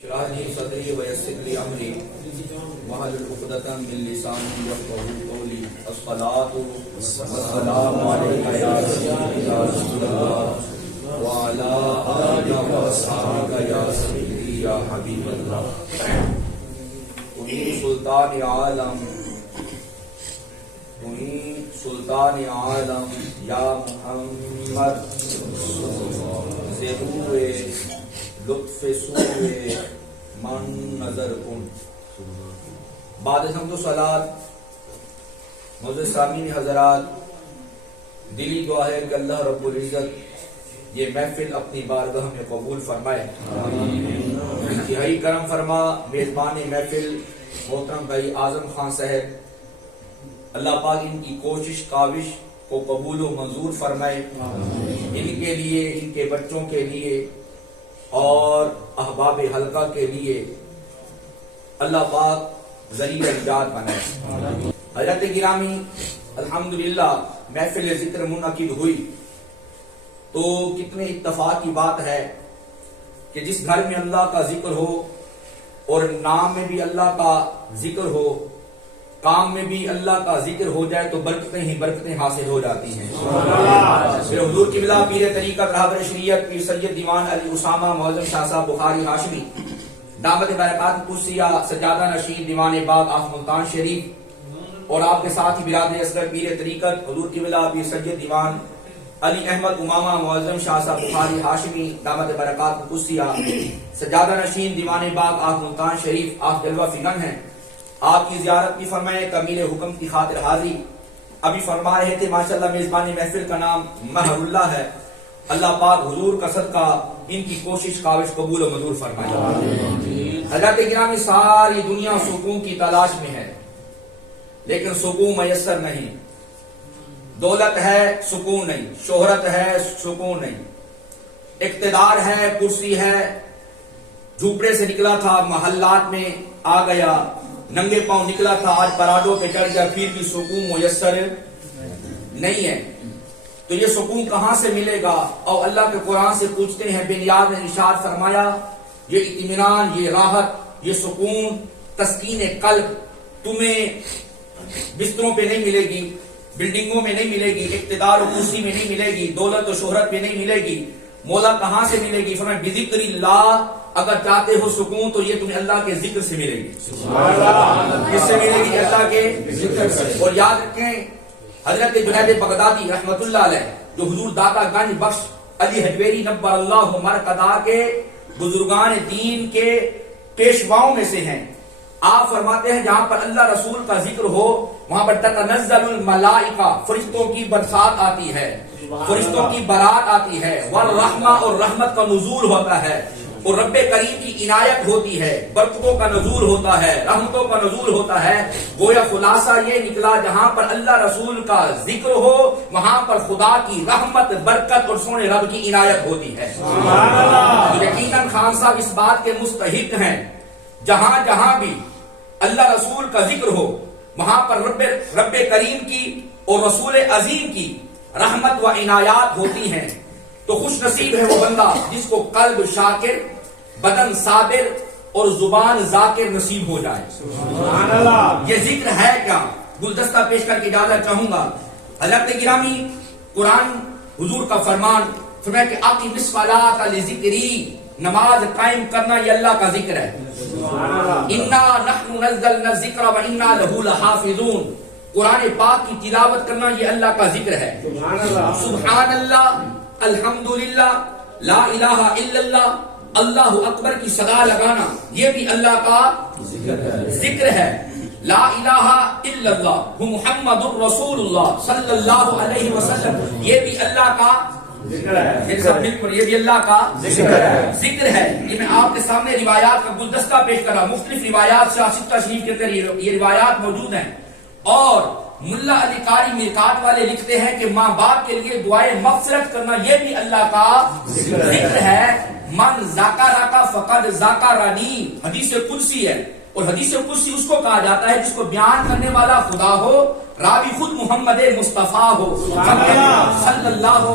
اشرح لي صدري ويسر لي امري واحلل عقدة من لساني يفقهوا قولي الصلاة والسلام عليك يا رسول الله وعلى آلك وأصحابك يا سيدي يا حبيب الله تمہیں سلطان عالم یا محمد زہوئے لطف سوئے من نظر کن. بعد حمد و صلات معزز سامعین حضرات، دلی دعا ہے کہ اللہ رب العزت یہ محفل اپنی بارگاہ میں قبول فرمائے. انتہائی کرم فرما میزبان محفل محترم بھائی اعظم خان صاحب، اللہ پاک ان کی کوشش کاوش کو قبول و منظور فرمائے. ان کے لیے، ان کے بچوں کے لیے اور احباب حلقہ کے لیے اللہ پاک ذریعہ نجات بنائے. حضرت گرامی، الحمدللہ محفل ذکر منعقد ہوئی تو کتنے اتفاق کی بات ہے کہ جس گھر میں اللہ کا ذکر ہو اور نام میں بھی اللہ کا ذکر ہو، کام میں بھی اللہ کا ذکر ہو جائے تو برکتیں ہی برکتیں حاصل ہو جاتی ہیں. پھر حضور قبلہ پیر طریقت رہبر شریعت پیر سید دیوان علی اسامہ معظم شاہ صاحب بخاری ہاشمی دامت برکات قدسیہ سجادہ نشین دیوان باغ آف ملتان شریف اور آپ کے ساتھ ہی برادر اصغر پیر طریقت حضور قبلہ پیر سید دیوان علی احمد امامہ معظم شاہ صاحب بخاری ہاشمی دامت برکات قدسیہ سجادہ نشین دیوان باغ آف ملتان شریف آپ جلوہ فگن ہیں. آپ کی زیارت بھی فرمائے، کمیل حکم کی خاطر حاضری. ابھی فرما رہے تھے ماشاءاللہ میزبان محفل کا نام مہر اللہ ہے. اللہ پاک حضور کا صدقہ ان کی کوشش کاوش قبول و منظور فرمائے. حضرت گرامی، ساری دنیا سکون کی تلاش میں ہے لیکن سکون میسر نہیں. دولت ہے سکون نہیں، شہرت ہے سکون نہیں، اقتدار ہے کرسی ہے. جھوپڑے سے نکلا تھا محلات میں آ گیا، ننگے پاؤں نکلا تھا آج پراڈوں پہ چڑھ گیا، پھر بھی سکون میسر نہیں ہے. تو یہ سکون کہاں سے ملے گا؟ اور اللہ کے قرآن سے پوچھتے ہیں. بے نیاز نے ارشاد فرمایا یہ اطمینان، یہ راحت، یہ سکون، تسکین قلب تمہیں بستروں پہ نہیں ملے گی، بلڈنگوں میں نہیں ملے گی، اقتدار و کرسی میں نہیں ملے گی، دولت و شہرت میں نہیں ملے گی. مولا کہاں سے ملے گی؟ فرمایا بذکر اللہ. اگر چاہتے ہو سکون تو یہ تمہیں اللہ کے ذکر سے ملے گی. کس سے ملے گی؟ اللہ کے ذکر سے. اور یاد رکھیں حضرت جنید بغدادی رحمت اللہ علیہ جو حضور داتا گنج بخش علی حجویری نبر اللہ مرقدہ کے بزرگان دین کے پیشواؤں میں سے ہیں. آپ فرماتے ہیں جہاں پر اللہ رسول کا ذکر ہو وہاں پر تتنزل الملائکہ، فرشتوں کی برسات آتی ہے، فرشتوں کی برات آتی ہے، والرحمہ اور رحمت کا نزول ہوتا ہے، اور رب کریم کی عنایت ہوتی ہے، برکتوں کا نزول ہوتا ہے، رحمتوں کا نزول ہوتا ہے. گویا خلاصہ یہ نکلا جہاں پر اللہ رسول کا ذکر ہو وہاں پر خدا کی رحمت، برکت اور سونے رب کی عنایت ہوتی ہے. یقیناً خان صاحب اس بات کے مستحق ہیں جہاں جہاں بھی اللہ رسول کا ذکر ہو وہاں پر رب کریم کی اور رسول عظیم کی رحمت و عنایات ہوتی ہیں. تو خوش نصیب ہے وہ بندہ جس کو قلب شاکر، بدن صابر اور زبان ذاکر نصیب ہو جائے. یہ ذکر ہے کیا؟ گلدستہ پیش کر کے اجازت چاہوں گا. حضرت گرامی، قرآن حضور کا فرمان فرمایا کہ اقم الصلاۃ لذکری، نماز قائم کرنا یہ اللہ کا ذکر ہے. انا نحن نزلنا الذکر وانا لہ لحافظون، قرآن پاک کی تلاوت کرنا یہ اللہ کا ذکر ہے. سبحان اللہ، الحمدللہ، لا الہ الا اللہ، اللہ اکبر کی صدا لگانا یہ بھی اللہ کا ذکر ہے. لا الہ الا اللہ محمد الرسول اللہ صلی اللہ علیہ وسلم یہ بھی اللہ کا ذکر ہے. یہ بھی اللہ کا ذکر ہے. یہ میں آپ کے سامنے روایات کا گلدستہ پیش کر رہا ہوں. مختلف روایات شاہ ستہ شریف کے اندر یہ روایات موجود ہیں. اور ملا علی قاری میقات والے لکھتے ہیں کہ ماں باپ کے لیے دعائیں مغفرت کرنا یہ بھی اللہ کا ذکر ہے. من ذاکرک فقد ذاکرنی حدیث قدسی ہے. اور حدیث قدسی اس کو کہا جاتا ہے جس کو بیان کرنے والا خدا ہو، راوی خود محمد مصطفیٰ ہو صلی اللہ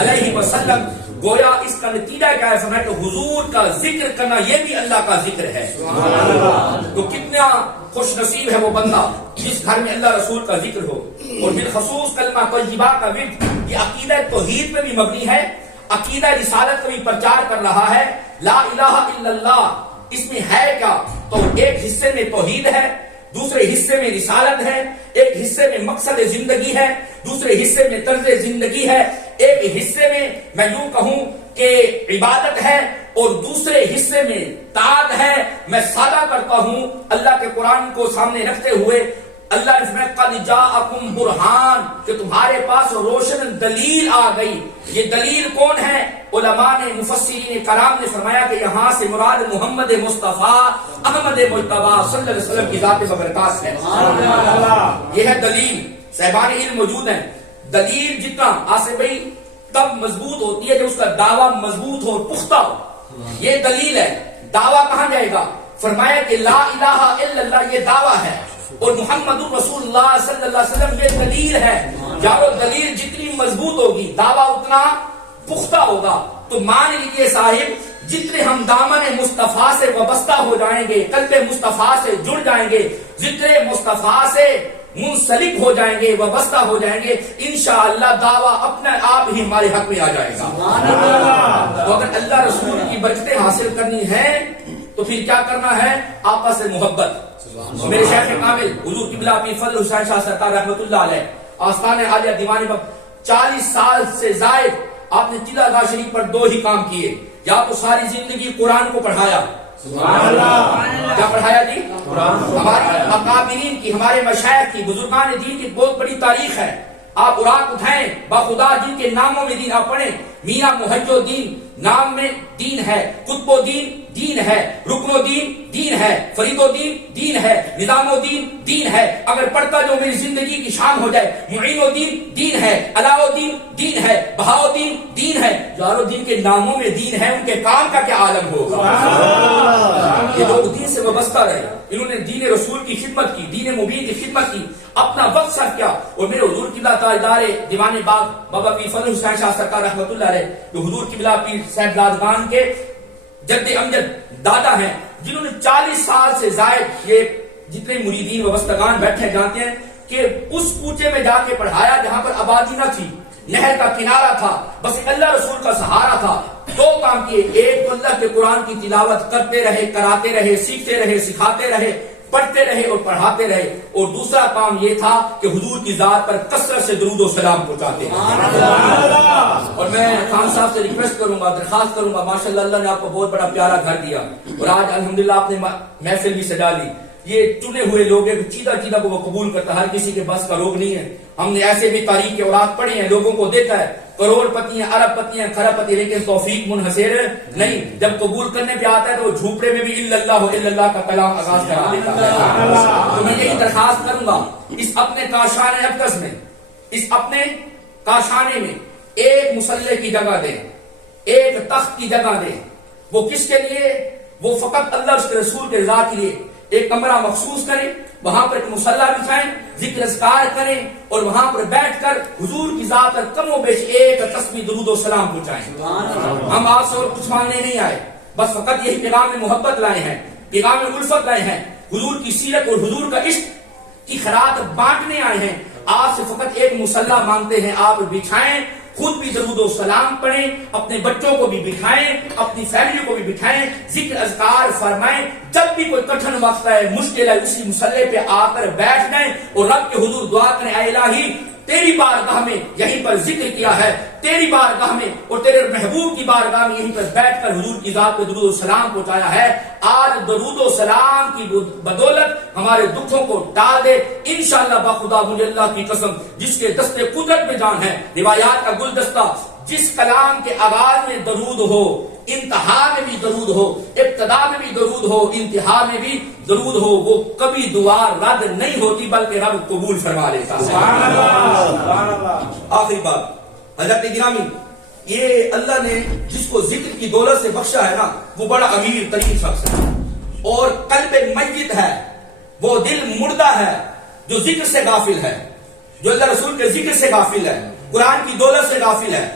علیہ وسلم. گویا اس کا نتیجہ کیا ہے؟ فرمایا کہ حضور کا ذکر کرنا یہ بھی اللہ کا ذکر ہے. تو کتنا خوش نصیب ہے وہ بندہ جس گھر میں اللہ رسول کا ذکر ہو. اور بالخصوص کلمہ طیبہ کا ورد یہ عقیدہ توحید پہ بھی مبنی ہے، عقیدہ رسالت کا بھی پرچار کر رہا ہے. لا الہ الا اللہ اس میں ہے کیا؟ تو ایک حصے میں توحید ہے، دوسرے حصے میں رسالت ہے، ایک حصے میں مقصد زندگی ہے، دوسرے حصے میں طرز زندگی ہے، ایک حصے میں یوں کہوں کہ عبادت ہے اور دوسرے حصے میں طاعت ہے. میں سادہ کرتا ہوں اللہ کے قرآن کو سامنے رکھتے ہوئے. اللہ نے فرمایا قد جاءکم برہان کہ تمہارے پاس روشن دلیل آ گئی. یہ دلیل کون ہے؟ علماء نے مفسرین کرام نے فرمایا کہ یہاں سے مراد محمد مصطفیٰ احمد مجتبیٰ صلی اللہ علیہ وسلم کی ذات ببرکات ہے. یہ ہے دلیل. صاحبان علم موجود ہیں. دلیل جتنا آصف بھائی تب مضبوط ہوتی ہے جب اس کا دعویٰ مضبوط ہو، پختہ ہو. یہ دلیل ہے. دعویٰ کہاں جائے گا؟ فرمایا کہ لا الہ الا اللہ یہ دعویٰ ہے اور محمد رسول اللہ صلی اللہ علیہ وسلم یہ دلیل ہے. یارو دلیل جتنی مضبوط ہوگی دعویٰ اتنا پختہ ہوگا. تو مان لیجیے صاحب جتنے ہم دامن مصطفیٰ سے وابستہ ہو جائیں گے، قلب مصطفیٰ سے جڑ جائیں گے، ذکر مصطفیٰ سے منسلک ہو جائیں گے، وابستہ ہو جائیں گے، انشاءاللہ دعویٰ اپنے آپ ہی ہمارے حق میں آ جائے گا. تو اگر اللہ رسول کی برکتیں حاصل کرنی ہے تو پھر کیا کرنا ہے؟ آپس سے محبت. میرے شیخ کامل حضور قبلہ پیر فضل حسین شاہ سرکار رحمۃ اللہ علیہ آستان عالیہ دیوان پر 40 سال سے زائد آپ نے چلہ گاہ شریف پر 2 ہی کام کیے. یا تو ساری زندگی قرآن کو پڑھایا. کیا پڑھایا جی؟ ہمارے اکابرین کی، ہمارے مشائخ کی، بزرگان دین کی بہت بڑی تاریخ ہے. آپ اوراق اٹھائیں باخدا جن کے ناموں میں دین آپ پڑھیں. میاں محج الدین نام میں دین ہے، قطب الدین دین ہے، رکن الدین دین ہے، فرید الدین دین ہے، نظام الدین دین ہے. اگر پڑھتا جو میری زندگی کی شان ہو جائے. معین الدین دین ہے، علاء الدین دین ہے، بہاء الدین دین ہے. یارو دین کے ناموں میں دین ہے، ان کے کام کا کیا عالم ہوگا؟ یہ لوگ دین سے وابستہ رہے، انہوں نے دین رسول کی خدمت کی، دین مبین کی خدمت کی، اپنا وقت صرف کیا. اور میرے حضور قبلہ تاجدار دیوان باغ بابا پیر فضل حسین شاہ سرکار رحمۃ اللہ علیہ جو حضور قبلہ پیر صاحب لادگان کے جد امجد دادا ہیں، جنہوں نے 40 سال سے زائد یہ جتنے مریدین وابستگان بیٹھے جانتے ہیں کہ اس کوچے میں جا کے پڑھایا جہاں پر آبادی نہ تھی، نہر کا کنارہ تھا، بس اللہ رسول کا سہارا تھا. 2 کام کیے. ایک تو اللہ کے قرآن کی تلاوت کرتے رہے، کراتے رہے، سیکھتے رہے، سکھاتے رہے، پڑھتے رہے اور پڑھاتے رہے. اور دوسرا کام یہ تھا کہ حضور کی ذات پر کثرت سے درود و سلام پہنچاتے ہیں. اور میں خان صاحب سے ریکویسٹ کروں گا، درخواست کروں گا، ماشاءاللہ اللہ نے آپ کو بہت بڑا پیارا گھر دیا اور آج الحمدللہ آپ نے محفل بھی سجا لی. یہ چنے ہوئے لوگ ہیں، چیدہ چیدہ کو وہ قبول کرتا، ہر کسی کے بس کا لوگ نہیں ہے. ہم نے ایسے بھی تاریخ کے اوراق پڑھے ہیں، لوگوں کو دیتا ہے کروڑ پتیاں، ارب پتیاں، خرب پتی، لیکن توفیق منحصر نہیں. جب قبول کرنے پہ آتا ہے تو وہ جھوپڑے میں بھی الا اللہ کا کلام آغاز کرا دیتا ہے. تو میں یہی درخواست کروں گا اس اپنے کاشان اقدس میں، اس اپنے کاشانے میں ایک مصلی کی جگہ دیں، ایک تخت کی جگہ دیں. وہ کس کے لیے؟ وہ فقط اللہ اس کے رسول کے رضا کے لیے. ایک کمرہ مخصوص کریں، وہاں پر ایک مصلی بچھائیں، ذکر اذکار کریں اور وہاں پر بیٹھ کر حضور کی ذات پر کم و بیش ایک تسبیح درود و سلام پہنچائیں. ہم آپ سے اور کچھ مانگنے نہیں آئے، بس فقط یہی پیغام محبت لائے ہیں، پیغام الفت لائے ہیں، حضور کی سیرت اور حضور کا عشق کی خیرات بانٹنے آئے ہیں. آپ سے فقط ایک مصلی مانگتے ہیں، آپ بچھائیں، خود بھی درود و سلام پڑھیں، اپنے بچوں کو بھی بٹھائیں، اپنی فیملی کو بھی بٹھائیں، ذکر اذکار فرمائیں. جب بھی کوئی کٹھن وقت ہے، مشکل ہے، اسی مصلی پہ آ کر بیٹھ جائیں اور رب کے حضور دعا کریں، اے الہی تیری بارگاہ میں یہیں پر ذکر کیا ہے، تیری بارگاہ میں اور تیرے محبوب کی بارگاہ میں یہیں پر بیٹھ کر حضور کی ذات پہ درود و سلام پہنچایا ہے. آج درود و سلام کی بدولت ہمارے دکھوں کو ٹال دے انشاءاللہ. باخدا مجھے اللہ کی قسم جس کے دستے قدرت میں جان ہے، روایات کا گلدستہ، جس کلام کے آغاز میں درود ہو، انتہا میں بھی درود ہو، ابتدا میں بھی درود ہو، انتہا میں بھی درود ہو، وہ کبھی دعا رد نہیں ہوتی بلکہ رب قبول فرما لیتا ہے. آخری بات حضرت گرامی، یہ اللہ نے جس کو ذکر کی دولت سے بخشا ہے نا، وہ بڑا امیر ترین شخص ہے. اور قلب میت ہے، وہ دل مردہ ہے جو ذکر سے غافل ہے، جو اللہ رسول کے ذکر سے غافل ہے، قرآن کی دولت سے غافل ہے.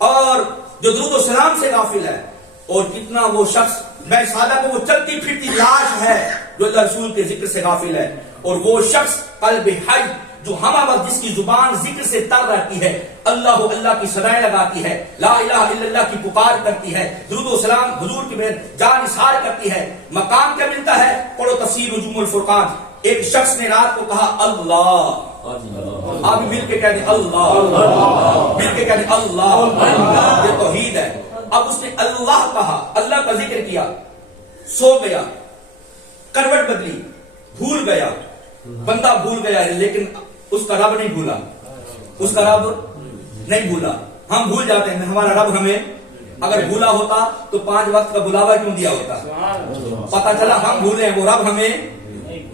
اور جو درود و سلام سے غافل ہے، اور کتنا وہ شخص میں سادہ کو وہ چلتی پھرتی لاش ہے جو اللہ رسول کے ذکر سے غافل ہے، اور وہ شخص قلب حی جو ہمہ وقت جس کی زبان ذکر سے تر رہتی ہے، اللہ اللہ کی صدائیں لگاتی ہے، لا الہ الا اللہ کی پکار کرتی ہے، درود و سلام حضور کی جان اظہار کرتی ہے، مقام کیا ملتا ہے؟ پڑھو تفسیر نجوم الفرقان۔ ایک شخص نے رات کو کہا اللہ، آپ مل کے کہہ دیں اللہ، مل کے کہہ دیں اللہ، یہ توحید ہے۔ اب اس نے اللہ کہا، اللہ کا ذکر کیا، سو گیا، کروٹ بدلی، بھول گیا، بندہ بھول گیا، لیکن اس کا رب نہیں بھولا، اس کا رب نہیں بھولا۔ ہم بھول جاتے ہیں، ہمارا رب ہمیں اگر بھولا ہوتا تو 5 وقت کا بلاوا کیوں دیا ہوتا؟ پتا چلا ہم بھولے ہیں، وہ رب ہمیں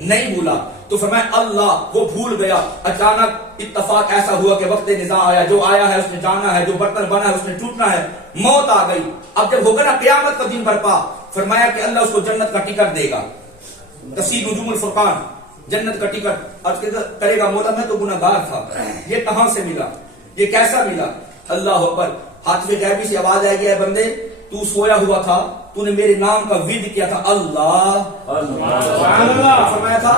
نہیں بھولا۔ تو فرمایا اللہ، وہ بھول گیا، اچانک اتفاق ایسا ہوا کہ وقت نزاع آیا، جو آیا ہے اس نے جانا ہے، جو برتن بنا ہے اس نے ٹوٹنا ہے، موت آ گئی۔ اب جب ہوگا نا قیامت کا دن برپا، فرمایا کہ اللہ اس کو جنت کا ٹکٹ دے گا۔ تفسیر نجوم الفرقان، جنت کا ٹکٹ اب کرے گا، مولا میں تو گناہگار تھا، یہ کہاں سے ملا، یہ کیسا ملا؟ اللہ اکبر، ہاتھ میں غیبی سی آواز آئے گی، اے بندے تو سویا ہوا تھا، تو نے میرے نام کا ورد کیا تھا، اللہ فرمایا تھا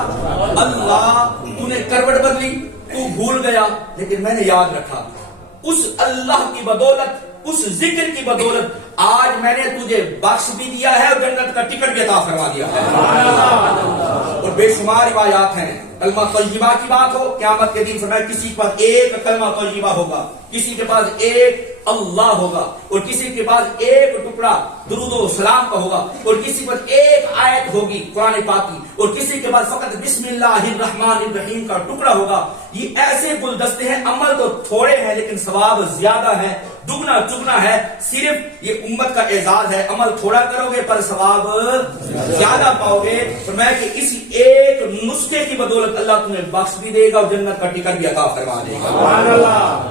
اللہ، تو نے کروٹ بدلی، تو بھول گیا، لیکن میں نے یاد رکھا۔ اس اللہ کی بدولت، اس ذکر کی بدولت آج میں نے تجھے بخش بھی دیا ہے اور جنت کا ٹکٹ بھی عطا فرما دیا ہے۔ اور بے شمار روایات ہیں، کلمہ طیبہ کی بات ہو، قیامت کے دن فرمایا کسی کے پاس ایک کلمہ طیبہ ہوگا، کسی کے پاس ایک اللہ ہوگا، اور کسی کے پاس ایک ٹکڑا درود و سلام کا ہوگا، اور کسی کے پاس ایک آیت ہوگی قرآن پاک کی، اور کسی کے پاس فقط بسم اللہ الرحمن الرحیم کا ٹکڑا ہوگا۔ یہ ایسے گلدستے ہیں، عمل تو تھوڑے ہیں لیکن ثواب زیادہ ہے، دگنا چگنا ہے۔ صرف یہ امت کا اعزاز ہے، عمل تھوڑا کرو گے پر ثواب زیادہ پاؤ گے۔ فرمایا کہ اسی ایک نسخے کی بدولت اللہ تمہیں بخش بھی دے گا اور جنت کا ٹکٹ بھی عطا فرما دے گا۔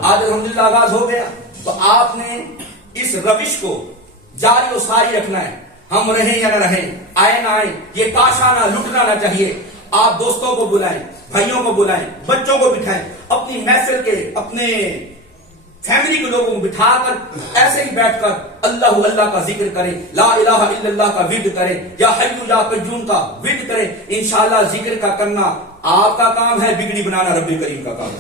آج الحمدللہ آغاز ہو گیا، تو آپ نے اس روش کو جاری و ساری رکھنا ہے، ہم رہیں یا نہ رہیں، آئے نہ آئیں، یہ کاشانہ لٹنا نہ چاہیے۔ آپ دوستوں کو بلائیں، بھائیوں کو بلائیں، بچوں کو بٹھائیں، اپنی محفل کے، اپنے فیملی کے لوگوں کو بٹھا کر ایسے ہی بیٹھ کر اللہ اللہ کا ذکر کریں، لا الہ الا اللہ کا ورد کریں، یا حی یا قیوم کا ورد کریں۔ انشاءاللہ ذکر کا کرنا آپ کا کام ہے، بگڑی بنانا رب کریم کا کام ہے۔